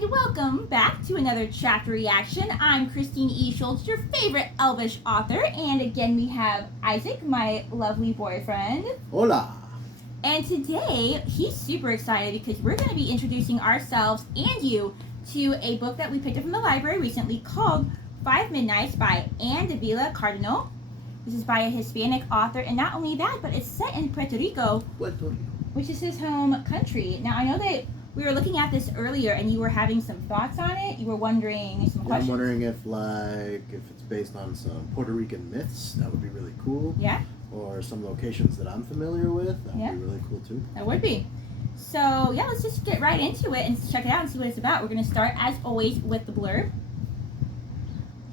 and welcome back to another chapter reaction. I'm Christine E. Schultz, your favorite Elvish author, and again we have Isaac, my lovely boyfriend. Hola! And today, he's super excited because we're going to be introducing ourselves and you to a book that we picked up from the library recently called 5 Midnights by Davila, Cardinal. This is by a Hispanic author, and not only that, but it's set in Puerto Rico, which is his home country. Now, I know that we were looking at this earlier, and you were having some thoughts on it. You were wondering some questions. I'm wondering if it's based on some Puerto Rican myths. That would be really cool. Yeah. Or some locations that I'm familiar with. That would be really cool too. That would be. So yeah, let's just get right into it and check it out and see what it's about. We're going to start, as always, with the blurb.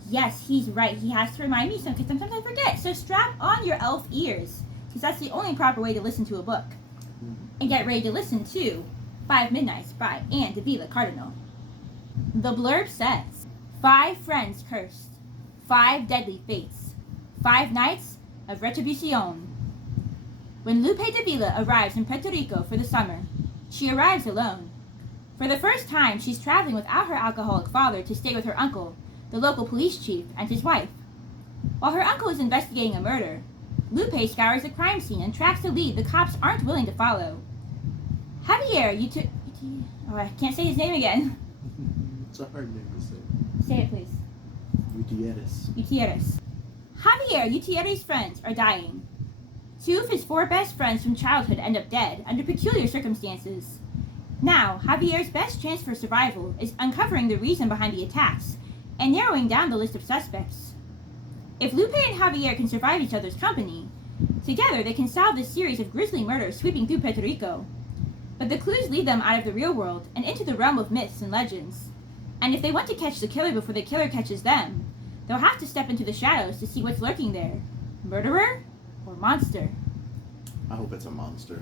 Yes, he's right. He has to remind me because sometimes I forget. So strap on your elf ears, because that's the only proper way to listen to a book. And get ready to listen to 5 Midnights by Davila, Cardinal. The blurb says, 5 friends cursed, 5 deadly fates, 5 nights of retribution. When Lupe Davila arrives in Puerto Rico for the summer, she arrives alone. For the first time, she's traveling without her alcoholic father to stay with her uncle, the local police chief, and his wife. While her uncle is investigating a murder, Lupe scours the crime scene and tracks a lead the cops aren't willing to follow. Javier, I can't say his name again. It's a hard name to say. Say it, please. Gutierrez. Javier Gutierrez's friends are dying. 2 of his 4 best friends from childhood end up dead under peculiar circumstances. Now, Javier's best chance for survival is uncovering the reason behind the attacks and narrowing down the list of suspects. If Lupe and Javier can survive each other's company, together they can solve this series of grisly murders sweeping through Puerto Rico. But the clues lead them out of the real world and into the realm of myths and legends. And if they want to catch the killer before the killer catches them, they'll have to step into the shadows to see what's lurking there. Murderer or monster? I hope it's a monster.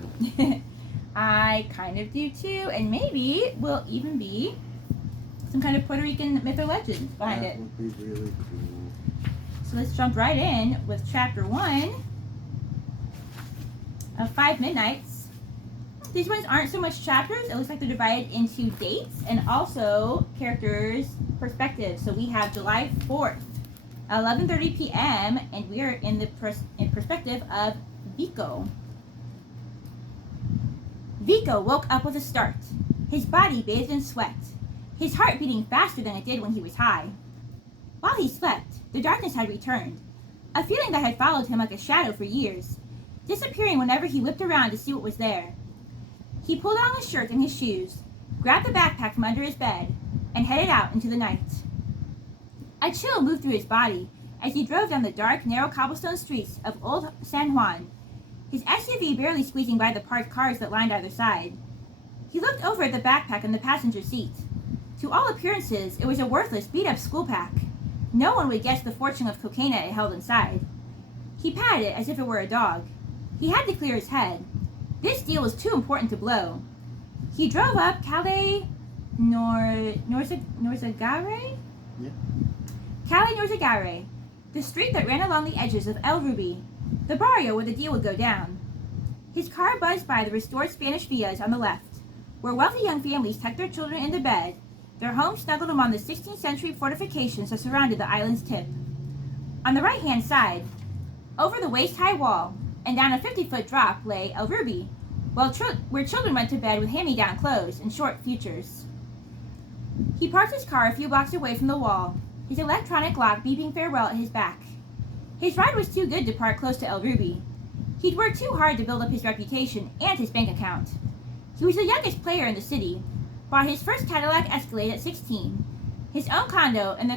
I kind of do too, and maybe will even be some kind of Puerto Rican myth or legend behind it. That would be really cool. So let's jump right in with chapter 1 of 5 Midnights. These ones aren't so much chapters. It looks like they're divided into dates and also characters' perspectives. So we have July 4th, 11:30 p.m., and we are in the perspective of Vico. Vico woke up with a start, his body bathed in sweat, his heart beating faster than it did when he was high. While he slept, the darkness had returned, a feeling that had followed him like a shadow for years, disappearing whenever he whipped around to see what was there. He pulled on his shirt and his shoes, grabbed the backpack from under his bed, and headed out into the night. A chill moved through his body as he drove down the dark, narrow cobblestone streets of Old San Juan, his SUV barely squeezing by the parked cars that lined either side. He looked over at the backpack in the passenger seat. To all appearances, it was a worthless, beat-up school pack. No one would guess the fortune of cocaine it held inside. He patted it as if it were a dog. He had to clear his head. This deal was too important to blow. He drove up Calle Norzagare? Yeah. Calle Norzagare, the street that ran along the edges of El Ruby, the barrio where the deal would go down. His car buzzed by the restored Spanish villas on the left, where wealthy young families tucked their children into bed, their homes snuggled among the 16th century fortifications that surrounded the island's tip. On the right-hand side, over the waist-high wall, and down a 50-foot drop lay El Ruby, where children went to bed with hand-me-down clothes and short futures. He parked his car a few blocks away from the wall, his electronic lock beeping farewell at his back. His ride was too good to park close to El Ruby. He'd worked too hard to build up his reputation and his bank account. He was the youngest player in the city, bought his first Cadillac Escalade at 16, his own condo in the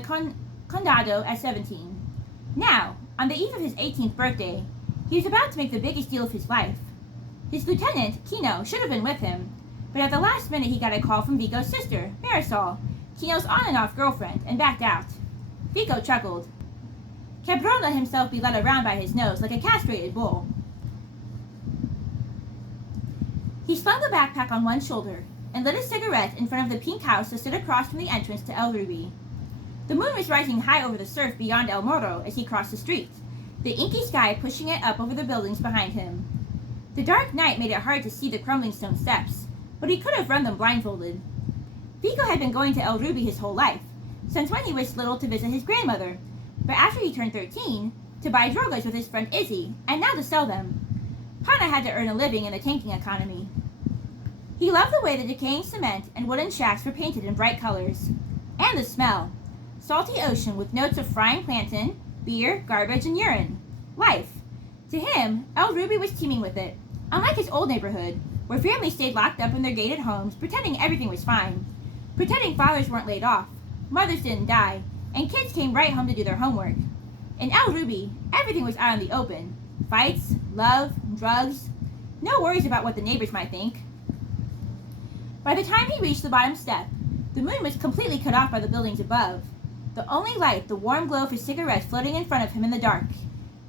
Condado at 17. Now, on the eve of his 18th birthday, he was about to make the biggest deal of his life. His lieutenant, Kino, should have been with him, but at the last minute he got a call from Vico's sister, Marisol, Kino's on-and-off girlfriend, and backed out. Vico chuckled. Cabron let himself be led around by his nose like a castrated bull. He slung the backpack on one shoulder and lit a cigarette in front of the pink house that stood across from the entrance to El Ruby. The moon was rising high over the surf beyond El Morro as he crossed the street, the inky sky pushing it up over the buildings behind him. The dark night made it hard to see the crumbling stone steps, but he could have run them blindfolded. Vico had been going to El Ruby his whole life, since when he was little to visit his grandmother, but after he turned 13, to buy drogas with his friend Izzy, and now to sell them. Pana had to earn a living in the tanking economy. He loved the way the decaying cement and wooden shacks were painted in bright colors. And the smell. Salty ocean with notes of frying plankton, beer, garbage, and urine. Life. To him, El Ruby was teeming with it, unlike his old neighborhood, where families stayed locked up in their gated homes, pretending everything was fine. Pretending fathers weren't laid off, mothers didn't die, and kids came right home to do their homework. In El Ruby, everything was out in the open. Fights, love, drugs. No worries about what the neighbors might think. By the time he reached the bottom step, the moon was completely cut off by the buildings above. The only light, the warm glow of his cigarette floating in front of him in the dark.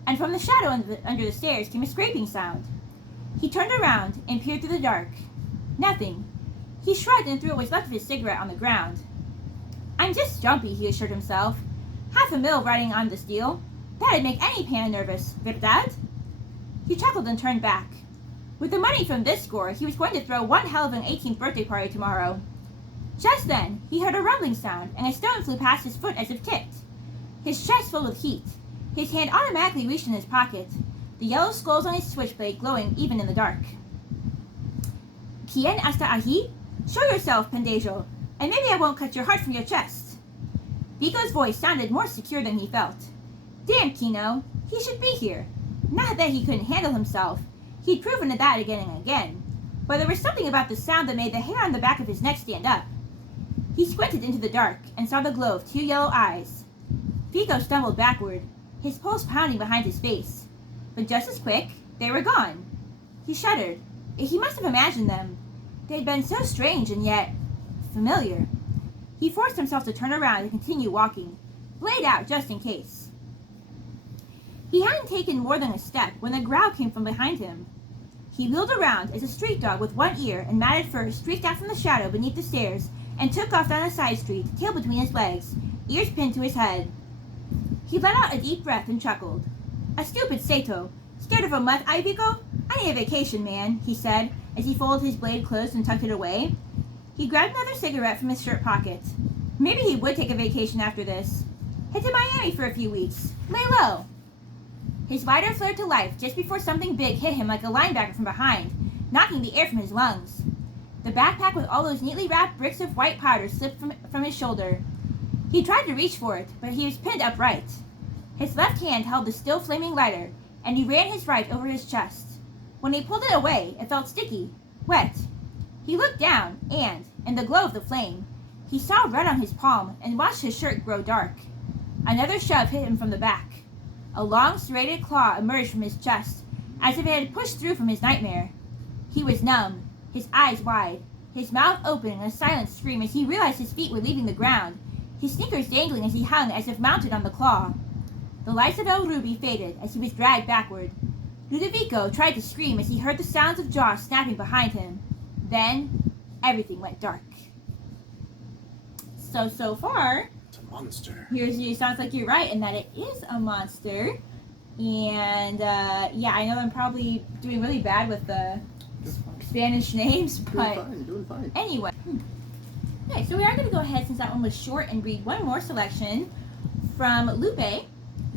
And from the shadow under the stairs came a scraping sound. He turned around and peered through the dark. Nothing. He shrugged and threw what was left of his cigarette on the ground. I'm just jumpy, he assured himself. $500,000 riding on this deal. That'd make any pan nervous, verdad? He chuckled and turned back. With the money from this score, he was going to throw one hell of an 18th birthday party tomorrow. Just then, he heard a rumbling sound, and a stone flew past his foot as if tipped. His chest filled with heat. His hand automatically reached in his pocket, the yellow skulls on his switchblade glowing even in the dark. ¿Quién está allí? Show yourself, pendejo, and maybe I won't cut your heart from your chest. Vico's voice sounded more secure than he felt. Damn, Kino, he should be here. Not that he couldn't handle himself. He'd proven that again and again. But there was something about the sound that made the hair on the back of his neck stand up. He squinted into the dark and saw the glow of two yellow eyes. Vico stumbled backward, his pulse pounding behind his face. But just as quick, they were gone. He shuddered. He must have imagined them. They'd been so strange and yet familiar. He forced himself to turn around and continue walking, blade out just in case. He hadn't taken more than a step when a growl came from behind him. He wheeled around as a street dog with one ear and matted fur streaked out from the shadow beneath the stairs and took off down a side street, tail between his legs, ears pinned to his head. He let out a deep breath and chuckled. A stupid Sato. Scared of a mutt, Vico? I need a vacation, man, he said, as he folded his blade close and tucked it away. He grabbed another cigarette from his shirt pocket. Maybe he would take a vacation after this. Head to Miami for a few weeks. Lay low. His lighter flared to life just before something big hit him like a linebacker from behind, knocking the air from his lungs. The backpack with all those neatly wrapped bricks of white powder slipped from his shoulder. He tried to reach for it, but he was pinned upright. His left hand held the still flaming lighter, and he ran his right over his chest. When he pulled it away, it felt sticky, wet. He looked down, and, in the glow of the flame, he saw red on his palm and watched his shirt grow dark. Another shove hit him from the back. A long, serrated claw emerged from his chest, as if it had pushed through from his nightmare. He was numb, his eyes wide, his mouth open in a silent scream as he realized his feet were leaving the ground, his sneakers dangling as he hung as if mounted on the claw. The lights of El Ruby faded as he was dragged backward. Ludovico tried to scream as he heard the sounds of jaws snapping behind him. Then, everything went dark. So far, It's a monster. it sounds like you're right in that it is a monster. And, yeah, I know I'm probably doing really bad with the Spanish names, but Doing fine. anyway. Okay, so we are going to go ahead, since that one was short, and read one more selection from Lupe,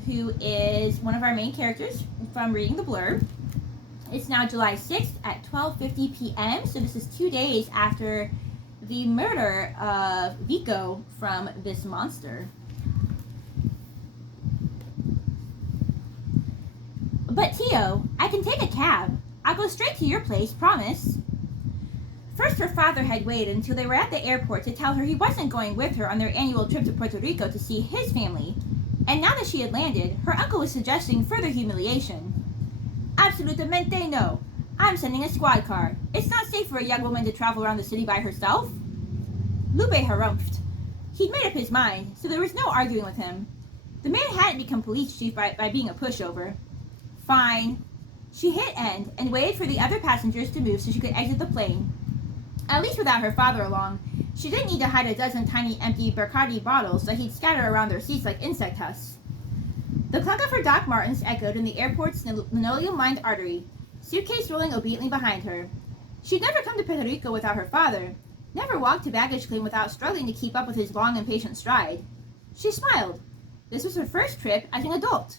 who is one of our main characters from reading the blurb. It's now July 6th at 12:50 p.m., so this is 2 days after the murder of Vico from this monster. But Tio, I can take a cab. I'll go straight to your place, promise. First, her father had waited until they were at the airport to tell her he wasn't going with her on their annual trip to Puerto Rico to see his family. And now that she had landed, her uncle was suggesting further humiliation. Absolutamente no. I'm sending a squad car. It's not safe for a young woman to travel around the city by herself. Lupe harumphed. He'd made up his mind, so there was no arguing with him. The man hadn't become police chief by being a pushover. Fine. She hit end and waited for the other passengers to move so she could exit the plane. At least without her father along, she didn't need to hide a dozen tiny empty Bacardi bottles that he'd scatter around their seats like insect husks. The clunk of her Doc Martens echoed in the airport's linoleum-lined artery, suitcase rolling obediently behind her. She'd never come to Puerto Rico without her father, never walked to baggage claim without struggling to keep up with his long, impatient stride. She smiled. This was her first trip as an adult.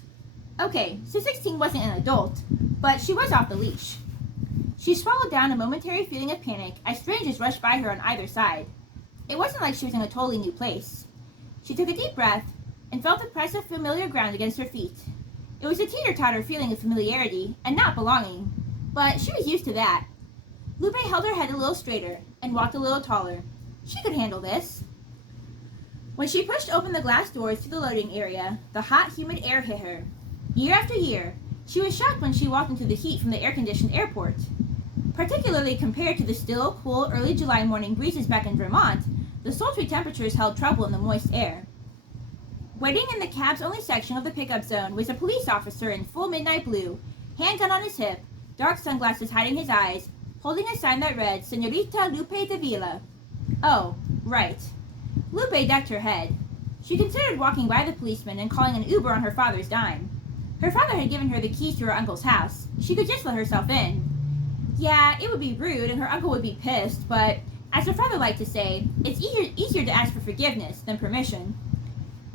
Okay, so 16 wasn't an adult, but she was off the leash. She swallowed down a momentary feeling of panic as strangers rushed by her on either side. It wasn't like she was in a totally new place. She took a deep breath and felt the press of familiar ground against her feet. It was a teeter-totter feeling of familiarity and not belonging, but she was used to that. Lupe held her head a little straighter and walked a little taller. She could handle this. When she pushed open the glass doors to the loading area, the hot, humid air hit her. Year after year, she was shocked when she walked into the heat from the air-conditioned airport. Particularly compared to the still, cool, early July morning breezes back in Vermont, the sultry temperatures held trouble in the moist air. Waiting in the cab's only section of the pickup zone was a police officer in full midnight blue, handgun on his hip, dark sunglasses hiding his eyes, holding a sign that read, Señorita Lupe Davila. Oh, right. Lupe ducked her head. She considered walking by the policeman and calling an Uber on her father's dime. Her father had given her the keys to her uncle's house. She could just let herself in. Yeah, it would be rude and her uncle would be pissed, but as her father liked to say, it's easier to ask for forgiveness than permission.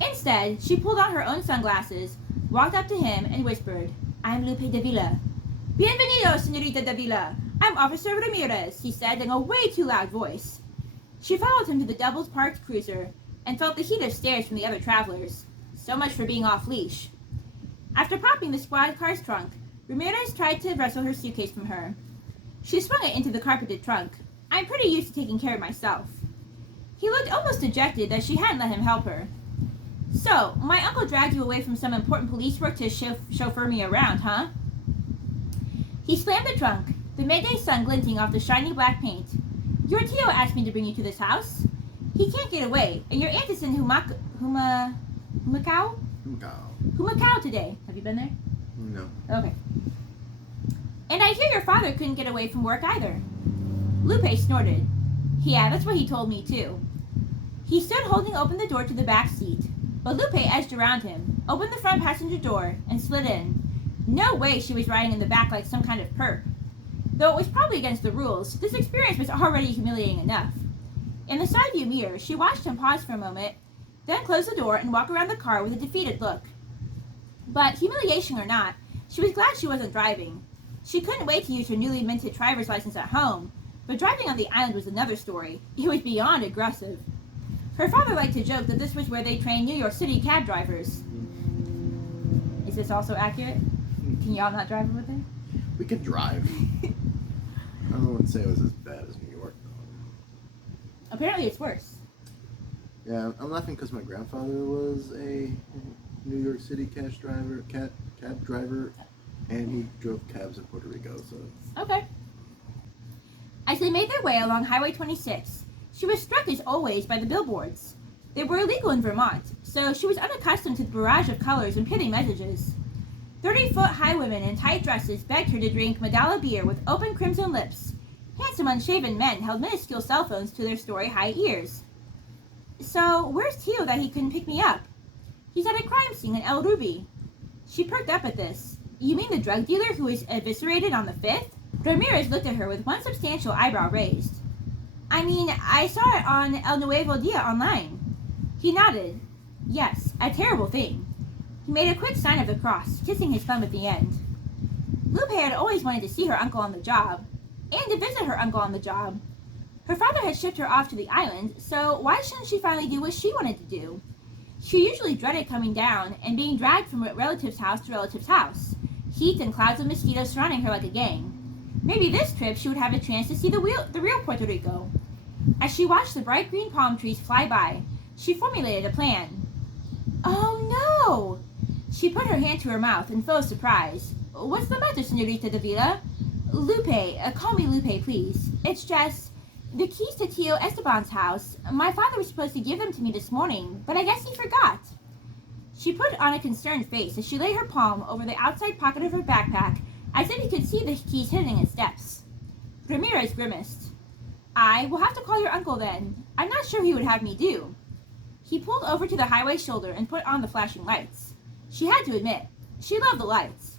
Instead, she pulled on her own sunglasses, walked up to him, and whispered, I'm Lupe Davila. Bienvenido, Señorita Davila. I'm Officer Ramirez, he said in a way too loud voice. She followed him to the double-parked cruiser and felt the heat of stares from the other travelers. So much for being off-leash. After popping the squad car's trunk, Ramirez tried to wrestle her suitcase from her. She swung it into the carpeted trunk. I'm pretty used to taking care of myself. He looked almost dejected that she hadn't let him help her. So, my uncle dragged you away from some important police work to chauffeur me around, huh? He slammed the trunk, the midday sun glinting off the shiny black paint. Your Tio asked me to bring you to this house. He can't get away, and your aunt is in Humacao? Humacao today. Have you been there? No. Okay. And I hear your father couldn't get away from work either. Lupe snorted. Yeah, that's what he told me too. He stood holding open the door to the back seat, but Lupe edged around him, opened the front passenger door, and slid in. No way she was riding in the back like some kind of perp. Though it was probably against the rules, this experience was already humiliating enough. In the side view mirror, she watched him pause for a moment, then close the door and walk around the car with a defeated look. But humiliation or not, she was glad she wasn't driving. She couldn't wait to use her newly minted driver's license at home, but driving on the island was another story. It was beyond aggressive. Her father liked to joke that this was where they trained New York City cab drivers. Is this also accurate? Can y'all not drive with her? We could drive. I wouldn't say it was as bad as New York, though. Apparently it's worse. Yeah, I'm laughing because my grandfather was a New York City cab driver, and he drove cabs in Puerto Rico, so... Okay. As they made their way along Highway 26, she was struck as always by the billboards. They were illegal in Vermont, so she was unaccustomed to the barrage of colors and pithy messages. 30-foot-high women in tight dresses begged her to drink Medalla beer with open crimson lips. Handsome, unshaven men held minuscule cell phones to their story-high ears. So, where's Tio that he couldn't pick me up? He's at a crime scene in El Ruby. She perked up at this. You mean the drug dealer who was eviscerated on the 5th? Ramirez looked at her with one substantial eyebrow raised. I mean, I saw it on El Nuevo Dia online. He nodded. Yes, a terrible thing. He made a quick sign of the cross, kissing his thumb at the end. Lupe had always wanted to see her uncle on the job, and to visit her uncle on the job. Her father had shipped her off to the island, so why shouldn't she finally do what she wanted to do? She usually dreaded coming down and being dragged from relative's house to relative's house, heat and clouds of mosquitoes surrounding her like a gang. Maybe this trip she would have a chance to see the real Puerto Rico. As she watched the bright green palm trees fly by, she formulated a plan. Oh no! She put her hand to her mouth in full surprise. What's the matter, Señorita Davila? Lupe, call me Lupe, please. It's just the keys to Tio Esteban's house. My father was supposed to give them to me this morning, but I guess he forgot. She put on a concerned face as she laid her palm over the outside pocket of her backpack, as if he could see the keys hidden in its depths. Ramirez grimaced. I will have to call your uncle then. I'm not sure he would have me do. He pulled over to the highway shoulder and put on the flashing lights. She had to admit, she loved the lights.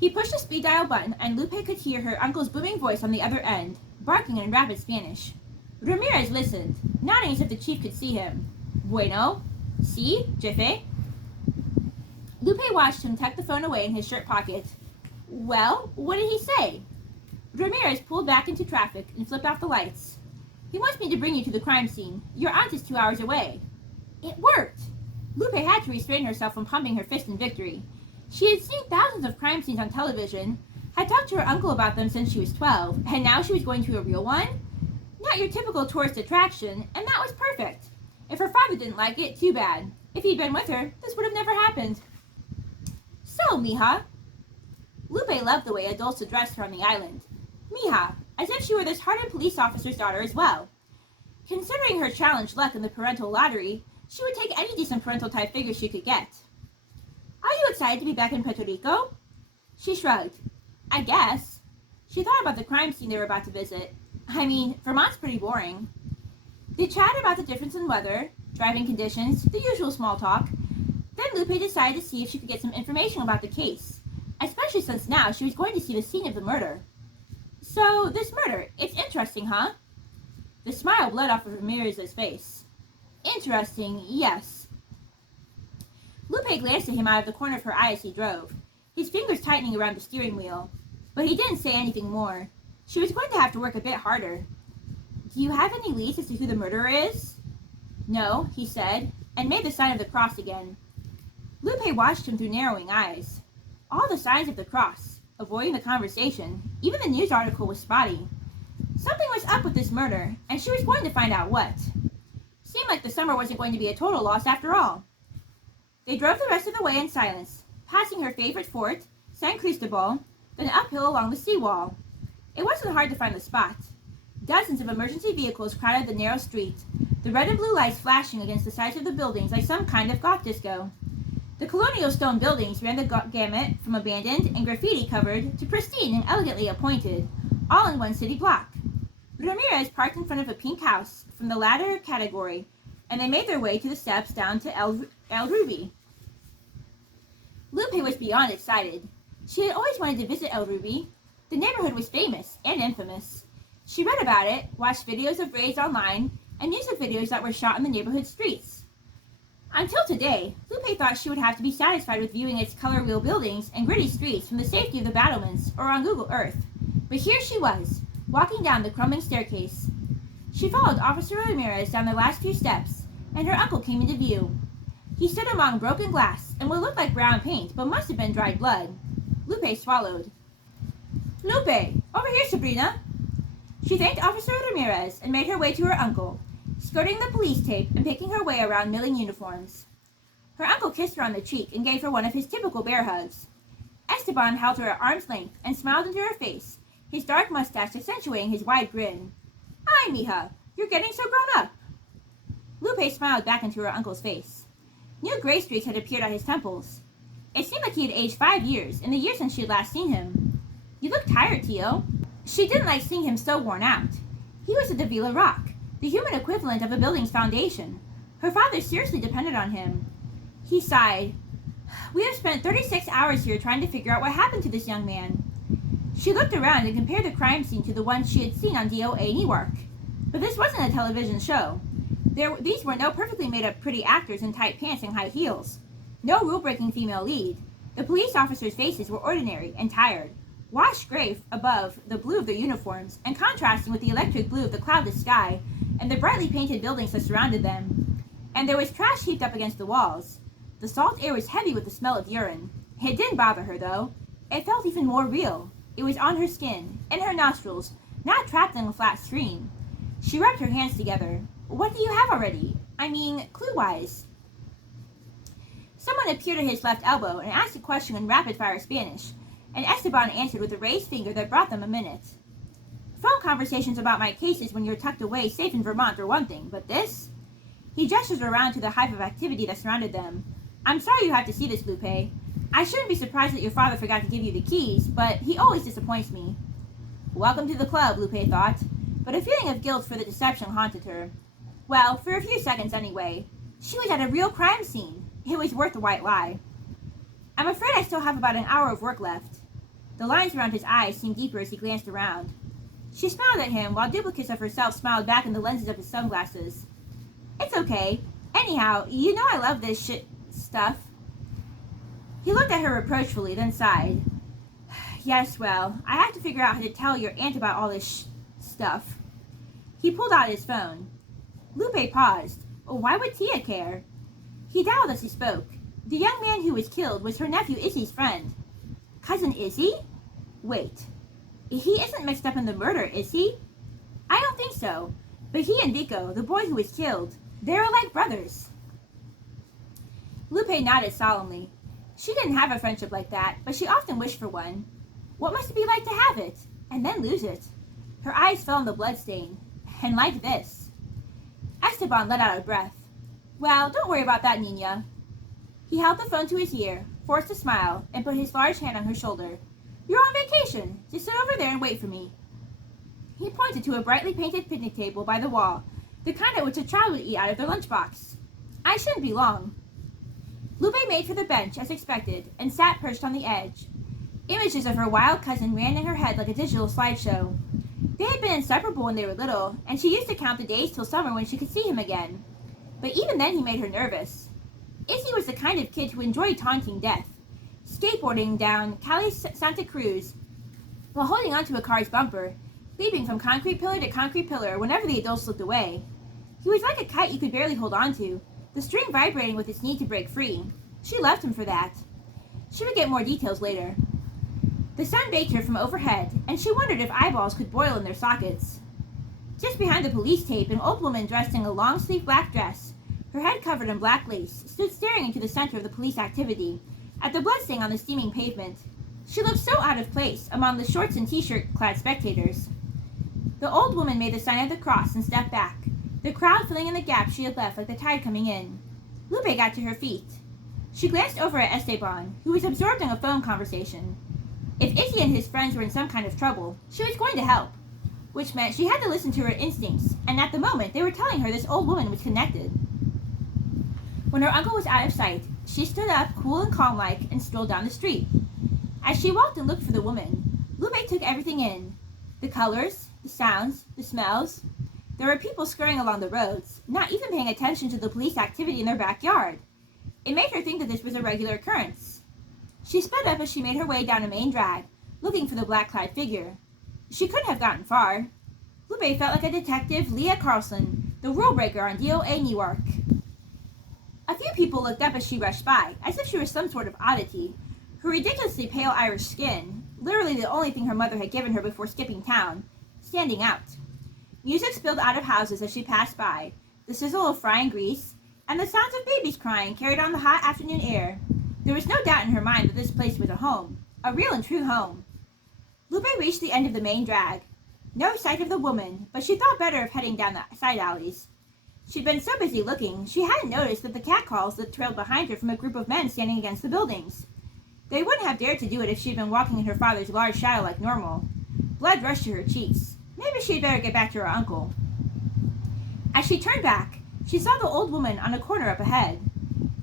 He pushed the speed dial button and Lupe could hear her uncle's booming voice on the other end, barking in rapid Spanish. Ramirez listened, nodding as if the chief could see him. Bueno. Si, jefe. Lupe watched him tuck the phone away in his shirt pocket. Well, what did he say? Ramirez pulled back into traffic and flipped off the lights. He wants me to bring you to the crime scene. Your aunt is 2 hours away. It worked! Lupe had to restrain herself from pumping her fist in victory. She had seen thousands of crime scenes on television, had talked to her uncle about them since she was 12, and now she was going to a real one? Not your typical tourist attraction, and that was perfect. If her father didn't like it, too bad. If he'd been with her, this would have never happened. So, mija. Lupe loved the way adults addressed her on the island. Mija, as if she were this hardened police officer's daughter as well. Considering her challenged luck in the parental lottery, she would take any decent parental type figure she could get. Are you excited to be back in Puerto Rico? She shrugged. I guess. She thought about the crime scene they were about to visit. I mean, Vermont's pretty boring. They chatted about the difference in weather, driving conditions, the usual small talk. Then Lupe decided to see if she could get some information about the case, especially since now she was going to see the scene of the murder. So, this murder, it's interesting, huh? The smile bled off of Ramirez's face. Interesting, yes. Lupe glanced at him out of the corner of her eye as he drove, his fingers tightening around the steering wheel. But he didn't say anything more. She was going to have to work a bit harder. Do you have any leads as to who the murderer is? No, he said, and made the sign of the cross again. Lupe watched him through narrowing eyes. All the signs of the cross, avoiding the conversation, even the news article was spotty. Something was up with this murder, and she was going to find out what. Seemed like the summer wasn't going to be a total loss after all. They drove the rest of the way in silence, passing her favorite fort, San Cristobal, then uphill along the seawall. It wasn't hard to find the spot. Dozens of emergency vehicles crowded the narrow street, the red and blue lights flashing against the sides of the buildings like some kind of goth disco. The colonial stone buildings ran the gamut from abandoned and graffiti-covered to pristine and elegantly appointed, all in one city block. Ramirez parked in front of a pink house from the latter category, and they made their way to the steps down to El Ruby. Lupe was beyond excited. She had always wanted to visit El Ruby. The neighborhood was famous and infamous. She read about it, watched videos of raids online, and music videos that were shot in the neighborhood streets. Until today, Lupe thought she would have to be satisfied with viewing its color wheel buildings and gritty streets from the safety of the battlements or on Google Earth. But here she was, walking down the crumbling staircase. She followed Officer Ramirez down the last few steps, and her uncle came into view. He stood among broken glass and what looked like brown paint, but must have been dried blood. Lupe swallowed. Lupe, over here, Sabrina. She thanked Officer Ramirez and made her way to her uncle, skirting the police tape and picking her way around milling uniforms. Her uncle kissed her on the cheek and gave her one of his typical bear hugs. Esteban held her at arm's length and smiled into her face, his dark mustache accentuating his wide grin. Hi, mija. You're getting so grown up. Lupe smiled back into her uncle's face. New gray streaks had appeared on his temples. It seemed like he had aged 5 years in the year since she had last seen him. You look tired, Tio. She didn't like seeing him so worn out. He was a Davila rock, the human equivalent of a building's foundation. Her father seriously depended on him. He sighed. We have spent 36 hours here trying to figure out what happened to this young man. She looked around and compared the crime scene to the one she had seen on DOA Newark. But this wasn't a television show. These were no perfectly made-up pretty actors in tight pants and high heels. No rule-breaking female lead. The police officers' faces were ordinary and tired, washed gray above the blue of their uniforms and contrasting with the electric blue of the cloudless sky and the brightly painted buildings that surrounded them. And there was trash heaped up against the walls. The salt air was heavy with the smell of urine. It didn't bother her, though. It felt even more real. It was on her skin, in her nostrils, not trapped in a flat screen. She rubbed her hands together. What do you have already? I mean, clue-wise. Someone appeared at his left elbow and asked a question in rapid-fire Spanish, and Esteban answered with a raised finger that brought them a minute. Phone conversations about my cases when you're tucked away safe in Vermont are one thing, but this? He gestures around to the hive of activity that surrounded them. I'm sorry you have to see this, Lupe. I shouldn't be surprised that your father forgot to give you the keys, but he always disappoints me. Welcome to the club, Lupe thought, but a feeling of guilt for the deception haunted her. Well, for a few seconds anyway. She was at a real crime scene. It was worth the white lie. I'm afraid I still have about an hour of work left. The lines around his eyes seemed deeper as he glanced around. She smiled at him while duplicates of herself smiled back in the lenses of his sunglasses. It's okay. Anyhow, you know I love this shit stuff. He looked at her reproachfully, then sighed. Yes, well, I have to figure out how to tell your aunt about all this stuff. He pulled out his phone. Lupe paused. Why would Tia care? He dialed as he spoke. The young man who was killed was her nephew Izzy's friend. Cousin Izzy? Wait. He isn't mixed up in the murder, is he? I don't think so. But he and Vico, the boy who was killed, they're like brothers. Lupe nodded solemnly. She didn't have a friendship like that, but she often wished for one. What must it be like to have it, and then lose it? Her eyes fell on the bloodstain. And like this. Esteban let out a breath. Well, don't worry about that, Nina. He held the phone to his ear, forced a smile, and put his large hand on her shoulder. You're on vacation. Just sit over there and wait for me. He pointed to a brightly painted picnic table by the wall, the kind at which a child would eat out of their lunchbox. I shouldn't be long. Lupe made for the bench, as expected, and sat perched on the edge. Images of her wild cousin ran in her head like a digital slideshow. They had been inseparable when they were little, and she used to count the days till summer when she could see him again. But even then he made her nervous. Izzy was the kind of kid who enjoyed taunting death, skateboarding down Cali Santa Cruz while holding onto a car's bumper, leaping from concrete pillar to concrete pillar whenever the adults looked away. He was like a kite you could barely hold onto, the string vibrating with its need to break free. She loved him for that. She would get more details later. The sun baked her from overhead, and she wondered if eyeballs could boil in their sockets. Just behind the police tape, an old woman dressed in a long-sleeved black dress, her head covered in black lace, stood staring into the center of the police activity, at the bloodstain on the steaming pavement. She looked so out of place among the shorts and t-shirt-clad spectators. The old woman made the sign of the cross and stepped back, the crowd filling in the gap she had left like the tide coming in. Lupe got to her feet. She glanced over at Esteban, who was absorbed in a phone conversation. If Izzy and his friends were in some kind of trouble, she was going to help, which meant she had to listen to her instincts, and at the moment they were telling her this old woman was connected. When her uncle was out of sight, she stood up, cool and calm-like, and strolled down the street. As she walked and looked for the woman, Lupe took everything in. The colors, the sounds, the smells. There were people scurrying along the roads, not even paying attention to the police activity in their backyard. It made her think that this was a regular occurrence. She sped up as she made her way down a main drag, looking for the black-clad figure. She couldn't have gotten far. Lupe felt like a detective Leah Carlson, the rule breaker on DOA Newark. A few people looked up as she rushed by, as if she were some sort of oddity. Her ridiculously pale Irish skin, literally the only thing her mother had given her before skipping town, standing out. Music spilled out of houses as she passed by, the sizzle of frying grease, and the sounds of babies crying carried on the hot afternoon air. There was no doubt in her mind that this place was a home, a real and true home. Lupe reached the end of the main drag. No sight of the woman, but she thought better of heading down the side alleys. She'd been so busy looking, she hadn't noticed that the catcalls that trailed behind her from a group of men standing against the buildings. They wouldn't have dared to do it if she'd been walking in her father's large shadow like normal. Blood rushed to her cheeks. Maybe she'd better get back to her uncle. As she turned back, she saw the old woman on a corner up ahead.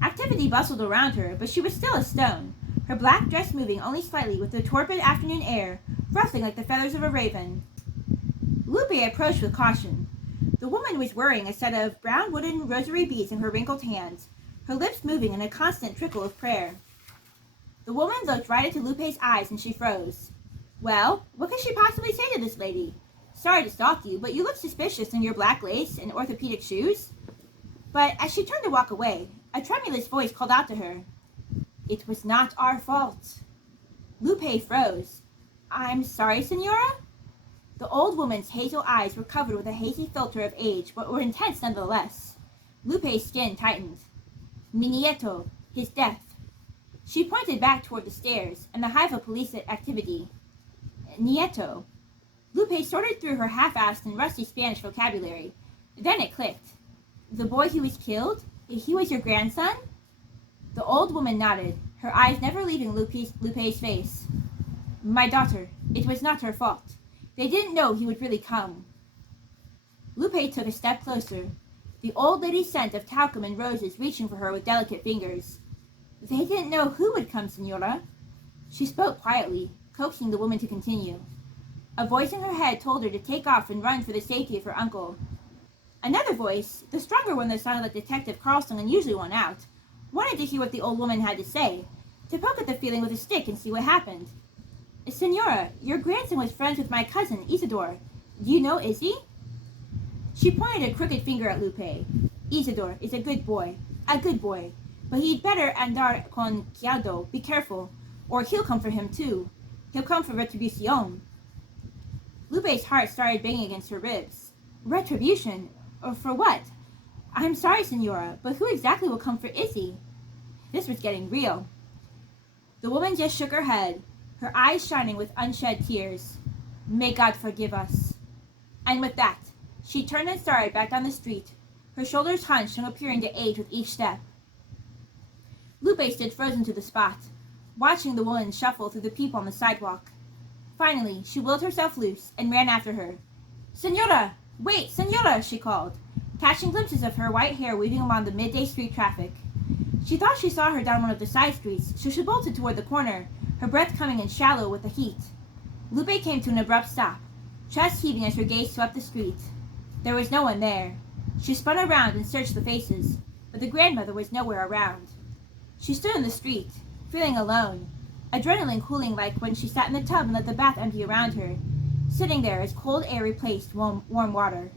Activity bustled around her, but she was still a stone, her black dress moving only slightly with the torpid afternoon air, rustling like the feathers of a raven. Lupe approached with caution. The woman was wearing a set of brown wooden rosary beads in her wrinkled hands, her lips moving in a constant trickle of prayer. The woman looked right into Lupe's eyes and she froze. Well, what could she possibly say to this lady? Sorry to stalk you, but you look suspicious in your black lace and orthopedic shoes. But as she turned to walk away, a tremulous voice called out to her. It was not our fault. Lupe froze. I'm sorry, Senora? The old woman's hazel eyes were covered with a hazy filter of age, but were intense nonetheless. Lupe's skin tightened. Mi nieto, his death. She pointed back toward the stairs and the hive of police activity. Nieto. Lupe sorted through her half-assed and rusty Spanish vocabulary. Then it clicked. The boy who was killed? He was your grandson? The old woman nodded, her eyes never leaving Lupe's face. My daughter. It was not her fault. They didn't know he would really come. Lupe took a step closer, the old lady's scent of talcum and roses reaching for her with delicate fingers. They didn't know who would come, Senora. She spoke quietly, coaxing the woman to continue. A voice in her head told her to take off and run for the safety of her uncle. Another voice, the stronger one that sounded like Detective Carlson and usually won out, wanted to hear what the old woman had to say, to poke at the feeling with a stick and see what happened. Senora, your grandson was friends with my cousin, Isidore. Do you know Izzy? She pointed a crooked finger at Lupe. Isidore is a good boy, but he'd better andar con cuidado, be careful, or he'll come for him too. He'll come for retribucion. Lupe's heart started banging against her ribs. Retribution? Or for what? I'm sorry, Senora, but who exactly will come for Izzy? This was getting real. The woman just shook her head, her eyes shining with unshed tears. May God forgive us. And with that, she turned and started back down the street, her shoulders hunched and appearing to age with each step. Lupe stood frozen to the spot, watching the woman shuffle through the people on the sidewalk. Finally, she willed herself loose and ran after her. Senora! Wait, Senora! She called, catching glimpses of her white hair weaving among the midday street traffic. She thought she saw her down one of the side streets, so she bolted toward the corner, her breath coming in shallow with the heat. Lupe came to an abrupt stop, chest heaving as her gaze swept the street. There was no one there. She spun around and searched the faces, but the grandmother was nowhere around. She stood in the street, feeling alone, adrenaline cooling like when she sat in the tub and let the bath empty around her, sitting there as cold air replaced warm water.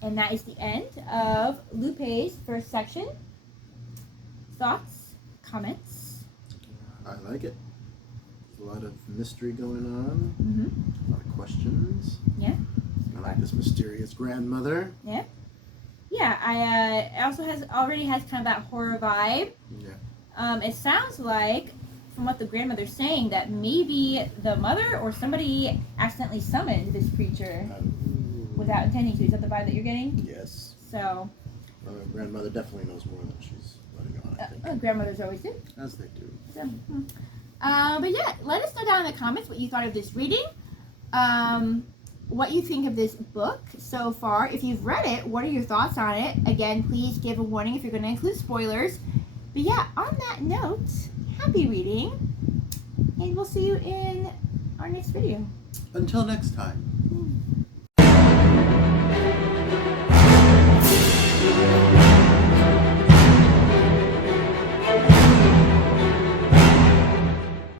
And that is the end of Lupe's first section. Thoughts? Comments? I like it. There's a lot of mystery going on. Mm-hmm. A lot of questions. Yeah. I like this mysterious grandmother. Yeah. Yeah, it also already has kind of that horror vibe. Yeah. It sounds like, from what the grandmother's saying, that maybe the mother or somebody accidentally summoned this creature without intending to. Is that the vibe that you're getting? Yes. So. Grandmother definitely knows more than she's letting on, I think. Grandmothers always do. As they do. So, but yeah, let us know down in the comments what you thought of this reading. What you think of this book so far. If you've read it, what are your thoughts on it? Again, please give a warning if you're going to include spoilers. But yeah, on that note, happy reading, and we'll see you in our next video. Until next time.